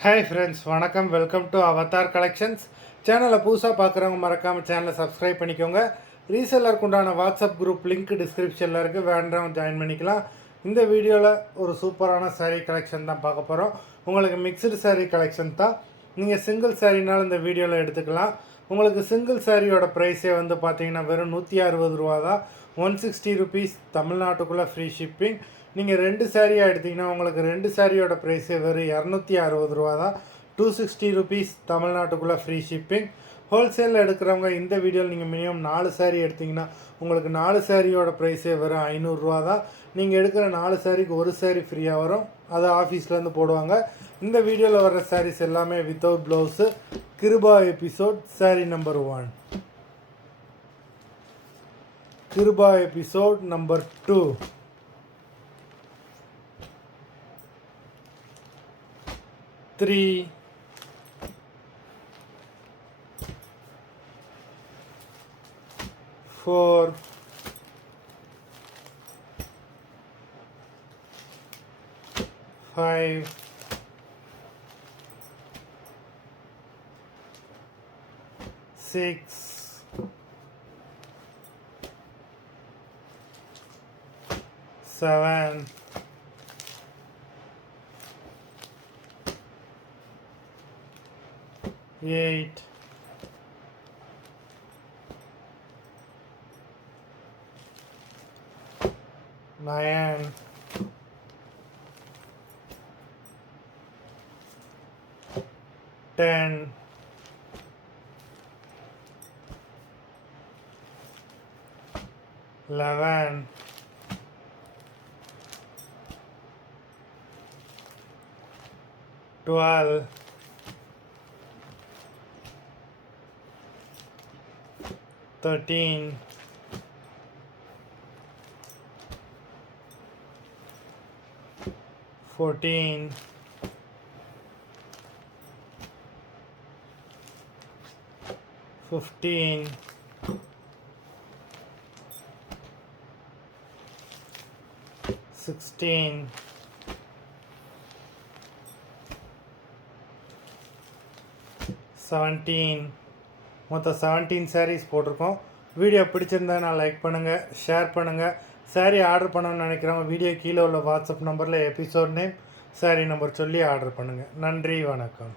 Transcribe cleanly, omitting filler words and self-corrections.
Hi friends, வணக்கம். Welcome to Avatar collections. சேனலை புதுசாக பார்க்குறவங்க மறக்காமல் சேனலை சப்ஸ்கிரைப் பண்ணிக்கோங்க. ரீசெல்லருக்கு உண்டான வாட்ஸ்அப் குரூப் லிங்க் டிஸ்கிரிப்ஷனில் இருக்குது, வேண்டவங்க ஜாயின் பண்ணிக்கலாம். இந்த வீடியோவில் ஒரு சூப்பரான சாரீ கலெக்ஷன் தான் பார்க்க போகிறோம். உங்களுக்கு மிக்சடு சாரீ கலெக்ஷன் தான். நீங்கள் சிங்கிள் சாரீனாலும் இந்த வீடியோவில் எடுத்துக்கலாம். உங்களுக்கு சிங்கிள் சாரியோட ப்ரைஸே வந்து பார்த்தீங்கன்னா வெறும் 160 ரூபா தான். 160 ருபீஸ், தமிழ்நாட்டுக்குள்ளே ஃப்ரீ ஷிப்பிங். நீங்கள் 2 சாரியாக எடுத்திங்கன்னா உங்களுக்கு 2 சாரியோட ப்ரைஸே வெறும் 260 ரூபா தான். 260 ருபீஸ், தமிழ்நாட்டுக்குள்ளே ஃப்ரீ ஷிப்பிங். ஹோல்சேலில் எடுக்கிறவங்க இந்த வீடியோவில் நீங்கள் மினிமம் 4 சாரீ எடுத்திங்கன்னா உங்களுக்கு 4 சாரியோட ப்ரைஸே வெறும் 500 ரூபா தான். நீங்கள் எடுக்கிற 4 சாரிக்கு ஒரு சாரீ ஃப்ரீயாக வரும், அதை ஆஃபீஸ்லேருந்து போடுவாங்க. இந்த வீடியோவில் வர்ற சாரீஸ் எல்லாமே without blouse. Kiruba episode sari number 1, Kiruba episode number 2, 3, 4, 5, 6, 7, 8, 9, 10, 11, 12, 13, 14, 15, 16, 17. மொத்தம் 17 சாரீஸ் போட்டிருக்கோம். வீடியோ பிடிச்சிருந்தா நான் லைக் பண்ணுங்கள், ஷேர் பண்ணுங்கள். சாரீ ஆர்டர் பண்ணணும்னு நினைக்கிறவங்க வீடியோ கீழே உள்ள வாட்ஸ்அப் நம்பரில் எபிசோட் நேம், சாரீ நம்பர் சொல்லி ஆர்டர் பண்ணுங்கள். நன்றி, வணக்கம்.